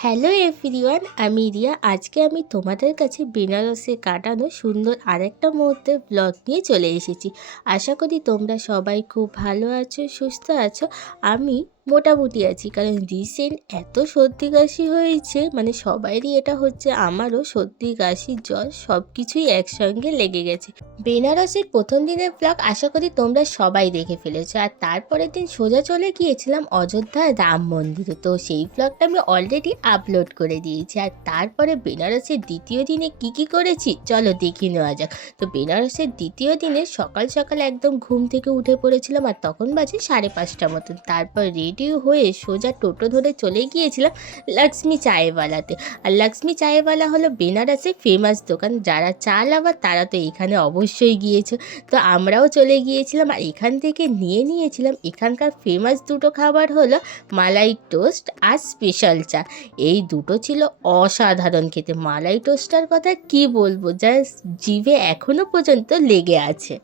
Hello everyone, আমি রিয়া। আজকে আমি তোমাদের কাছে বেনারসে কাটানো সুন্দর আরেকটা মুহূর্তের ব্লগ নিয়ে চলে এসেছি। আশা করি তোমরা সবাই খুব ভালো আছো, সুস্থ আছো। আমি মোটামুটি আছি, কারণ রিসেন্ট এত সর্দি কাশি হয়েছে, মানে সবারই এটা হচ্ছে, আমারও সর্দি কাশি জ্বর সব কিছুই একসঙ্গে লেগে গেছে। বেনারসের প্রথম দিনের ব্লগ আশা করি তোমরা সবাই দেখে ফেলেছো, আর তারপরের দিন সোজা চলে গিয়েছিলাম অযোধ্যা রাম মন্দিরে। তো সেই ব্লগটা আমি অলরেডি আপলোড করে দিয়েছি। আর তারপরে বেনারসের দ্বিতীয় দিনে কি করেছি চলো দেখে নেওয়া যাক। তো বেনারসের দ্বিতীয় দিনে সকাল সকাল একদম ঘুম থেকে উঠে পড়েছিলাম, আর তখন বাজে 5:30 মতন। তারপর রেডি হয়ে সোজা টোটো ধরে চলে গিয়েছিলাম লক্ষ্মী চায়ওয়ালাতে। আর লক্ষ্মী চায়ওয়ালা হলো বেনারসের ফেমাস দোকান। যারা চা লাভার তারা তো এখানে অবশ্যই গিয়েছে। তো আমরাও চলে গিয়েছিলাম, আর এখান থেকে নিয়েছিলাম এখানকার ফেমাস দুটো খাবার হলো মালাই টোস্ট আর স্পেশাল চা। এই দুটো ছিল অসাধারণ খেতে। মালাই টোস্টার কথা কি বলবো, যা জিভে এখনো পর্যন্ত লেগে আছে।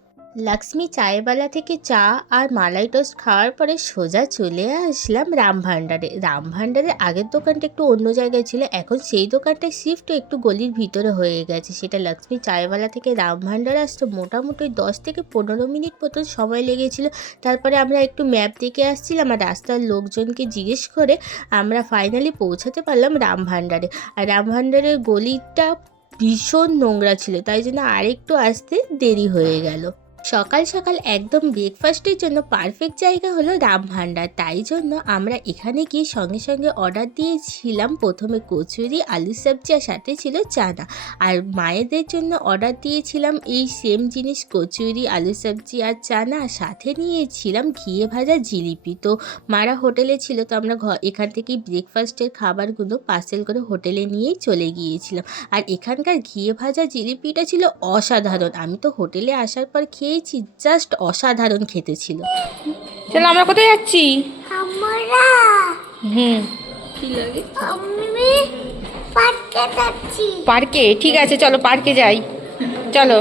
লক্ষ্মী চায়ওয়ালা থেকে চা আর মালাই টোস্ট খাওয়ার পরে সোজা চলে আসলাম রাম ভান্ডারের আগের দোকানটা একটু অন্য জায়গায় ছিল, এখন সেই দোকানটা শিফট একটু গলির ভিতরে হয়ে গেছে। সেটা লক্ষ্মী চায়ওয়ালা থেকে রাম ভান্ডার আসতে মোটামুটি 10 থেকে 15 মিনিট মতো সময় লেগেছিল। তারপরে আমরা একটু ম্যাপ দেখে আসছিলাম, আর রাস্তার লোকজনকে জিজ্ঞেস করে আমরা ফাইনালি পৌঁছাতে পারলাম রাম ভান্ডারে। আর রাম ভান্ডারের গলিটা ভীষণ নোংরা ছিল, তাই জন্য আরেকটু আসতে দেরি হয়ে গেল। সকাল সকাল একদম ব্রেকফাস্টের জন্য পারফেক্ট জায়গা হলো রাম ভান্ডার। তাই জন্য আমরা এখানে গিয়ে সঙ্গে সঙ্গে অর্ডার দিয়েছিলাম প্রথমে কচুরি, আলু সবজি, আর সাথে ছিল চানা। আর মায়েদের জন্য অর্ডার দিয়েছিলাম এই সেম জিনিস, কচুরি, আলু সবজি আর চানা। সাথে নিয়েছিলাম ঘিয়ে ভাজা জিলিপি। তো মারা হোটেলে ছিল, তো আমরা এখান থেকেই ব্রেকফাস্টের খাবারগুলো পার্সেল করে হোটেলে নিয়েই চলে গিয়েছিলাম। আর এখানকার ঘিয়ে ভাজা জিলিপিটা ছিল অসাধারণ। আমি তো হোটেলে আসার পর খেয়েছি, জাস্ট অসাধারণ খেতে ছিল। চলো আমরা কোথায় যাচ্ছি? আমরা হুম, আমি পার্কে যাচ্ছি। পার্কে। ঠিক আছে, চলো পার্কে যাই। চলো।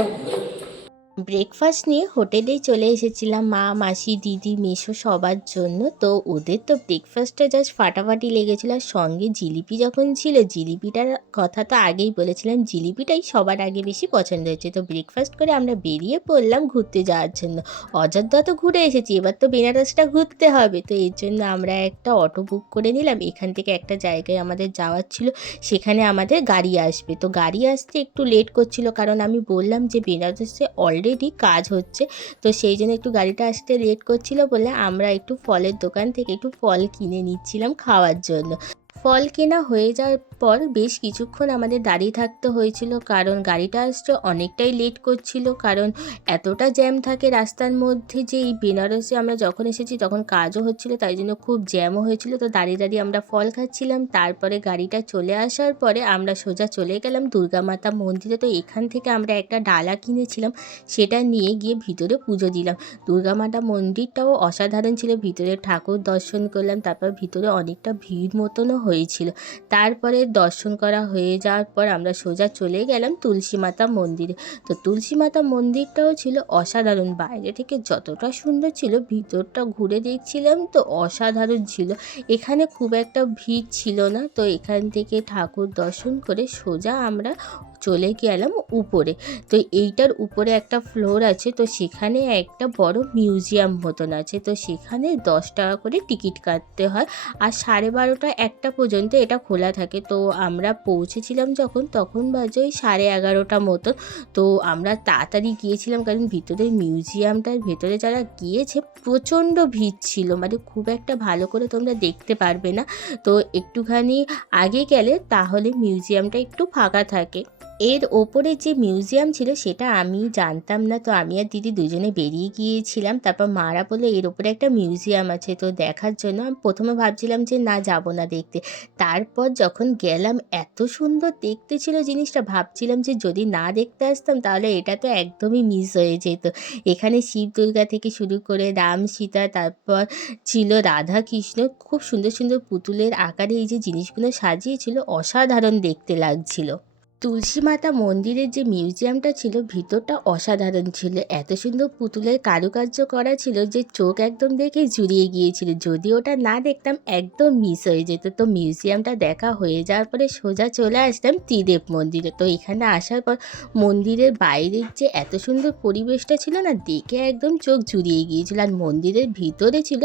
ব্রেকফাস্ট নিয়ে হোটেলেই চলে এসেছিলাম মা, মাসি, দিদি, মেসো সবার জন্য। তো ওদের তো ব্রেকফাস্টটা জাস্ট ফাটাফাটি লেগেছিলো। আর সঙ্গে জিলিপি যখন ছিল, জিলিপিটার কথা তো আগেই বলেছিলাম, জিলিপিটাই সবার আগে বেশি পছন্দ হয়েছে। তো ব্রেকফাস্ট করে আমরা বেরিয়ে পড়লাম ঘুরতে যাওয়ার জন্য। অযোধ্যা তো ঘুরে এসেছি, এবার তো বেনারসটা ঘুরতে হবে। তো এর জন্য আমরা একটা অটো বুক করে নিলাম। এখান থেকে একটা জায়গায় আমাদের যাওয়ার ছিল, সেখানে আমাদের গাড়ি আসবে। তো গাড়ি আসতে একটু লেট করছিল, কারণ আমি বললাম যে বেনারসে অলরেডি কাজ হচ্ছে, তো সেই জন্য একটু গাড়িটা আসতে লেট করছিল বলে আমরা একটু ফলের দোকান থেকে একটু ফল কিনে নিচ্ছিলাম খাওয়ার জন্য। ফল কেনা হয়ে যাওয়ার পর বেশ কিছুক্ষণ আমাদের দাঁড়িয়ে থাকতে হয়েছিল, কারণ গাড়িটা আসতে অনেকটাই লেট করছিল। কারণ এতটা জ্যাম থাকে রাস্তার মধ্যে, যে এই বেনারসে আমরা যখন এসেছি তখন কাজও হচ্ছিল, তাই জন্য খুব জ্যামও হয়েছিল। তো দাঁড়িয়ে দাঁড়িয়ে আমরা ফল খাচ্ছিলাম। তারপরে গাড়িটা চলে আসার পরে আমরা সোজা চলে গেলাম দুর্গা মাতা মন্দিরে। তো এখান থেকে আমরা একটা ডালা কিনেছিলাম, সেটা নিয়ে গিয়ে ভিতরে পুজো দিলাম। দুর্গা মাতা মন্দিরটাও অসাধারণ ছিল, ভিতরে ঠাকুর দর্শন করলাম। তারপর ভিতরে অনেকটা ভিড় মতনও হয়েছিল। তারপরে দর্শন করা হয়ে যাওয়ার পর আমরা সোজা চলে গেলাম তুলসী মাতা মন্দিরে। তো তুলসী মাতা মন্দিরটাও ছিল অসাধারণ, বাইরে থেকে যতটা সুন্দর ছিল ভিতরটা ঘুরে দেখছিলাম তো অসাধারণ ছিল। এখানে খুব একটা ভিড় ছিল না। তো এখান থেকে ঠাকুর দর্শন করে সোজা আমরা চলে গেলাম উপরে। তো এইটার উপরে একটা ফ্লোর আছে, তো সেখানে একটা বড় মিউজিয়াম মতন আছে। তো সেখানে 10 টাকা করে টিকিট কাটতে হয়, আর 12:30 1টা পর্যন্ত এটা খোলা থাকে। তো আমরা পৌঁছেছিলাম যখন, তখন বাজে ওই 11:30 মতন। তো আমরা তাড়াতাড়ি গিয়েছিলাম, কারণ ভিতরের মিউজিয়ামটার ভেতরে যারা গিয়েছে প্রচণ্ড ভিড় ছিল, মানে খুব একটা ভালো করে তোমরা দেখতে পারবে না। তো একটুখানি আগে গেলে তাহলে মিউজিয়ামটা একটু ফাঁকা থাকে। এর ওপরে যে মিউজিয়াম ছিল সেটা আমি জানতাম না, তো আমি আর দিদি দুজনে বেরিয়ে গিয়েছিলাম। তারপর মারা বললো এর ওপরে একটা মিউজিয়াম আছে, তো দেখার জন্য আমি প্রথমে ভাবছিলাম যে না, যাব না দেখতে। তারপর যখন গেলাম এত সুন্দর দেখতে ছিল জিনিসটা, ভাবছিলাম যে যদি না দেখতে আসতাম তাহলে এটা তো একদমই মিস হয়ে যেত। এখানে শিব দুর্গা থেকে শুরু করে রাম সীতা, তারপর ছিল রাধা কৃষ্ণ, খুব সুন্দর সুন্দর পুতুলের আকারে এই যে জিনিসগুলো সাজিয়েছিল, অসাধারণ দেখতে লাগছিল। তুলসী মাতা মন্দিরের যে মিউজিয়ামটা ছিল ভিতরটা অসাধারণ ছিল, এত সুন্দর পুতুলের কারুকার্য করা ছিল যে চোখ একদম দেখে জুড়িয়ে গিয়েছিল, যদি ওটা না দেখতাম একদম মিস হয়ে যেত। তো মিউজিয়ামটা দেখা হয়ে যাওয়ার পরে সোজা চলে আসলাম ত্রিদেব মন্দিরে। তো এখানে আসার পর মন্দিরের বাইরের যে এত সুন্দর পরিবেশটা ছিল না, দেখে একদম চোখ জুড়িয়ে গিয়েছিল। আর মন্দিরের ভিতরে ছিল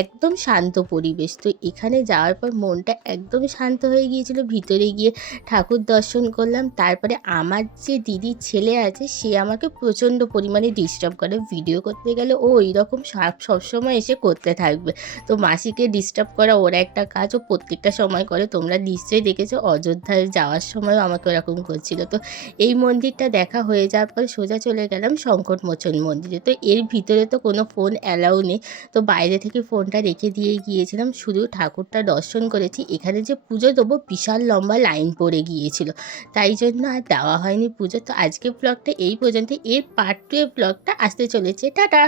একদম শান্ত পরিবেশ। তো এখানে যাওয়ার পর মনটা একদম শান্ত হয়ে গিয়েছিল। ভিতরে গিয়ে ঠাকুর দর্শন করলাম। তারপরে আমার যে দিদির ছেলে আছে সে আমাকে প্রচণ্ড পরিমাণে ডিস্টার্ব করে, ভিডিও করতে গেলে ও এইরকম সবসময় এসে করতে থাকবে। তো মাসিকে ডিস্টার্ব করা ওর একটা কাজ, ও প্রত্যেকটা সময় করে। তোমরা নিশ্চয়ই দেখেছো অযোধ্যায় যাওয়ার সময়ও আমাকে ওরকম করছিল। তো এই মন্দিরটা দেখা হয়ে যাওয়ার পর সোজা চলে গেলাম সংকটমোচন মন্দিরে। তো এর ভিতরে তো কোনো ফোন অ্যালাউ নেই, তো বাইরে থেকে ফোনটা রেখে দিয়ে গিয়েছিলাম, শুধু ঠাকুরটা দর্শন করেছি। এখানে যে পুজো দেবো বিশাল লম্বা লাইন পড়ে গিয়েছিল, তাই জন্য আর দেওয়া হয়নি পুজো। তো আজকে ব্লগটা এই পর্যন্ত, এর পার্ট 2 এর ব্লগটা আসতে চলেছে। টাটা।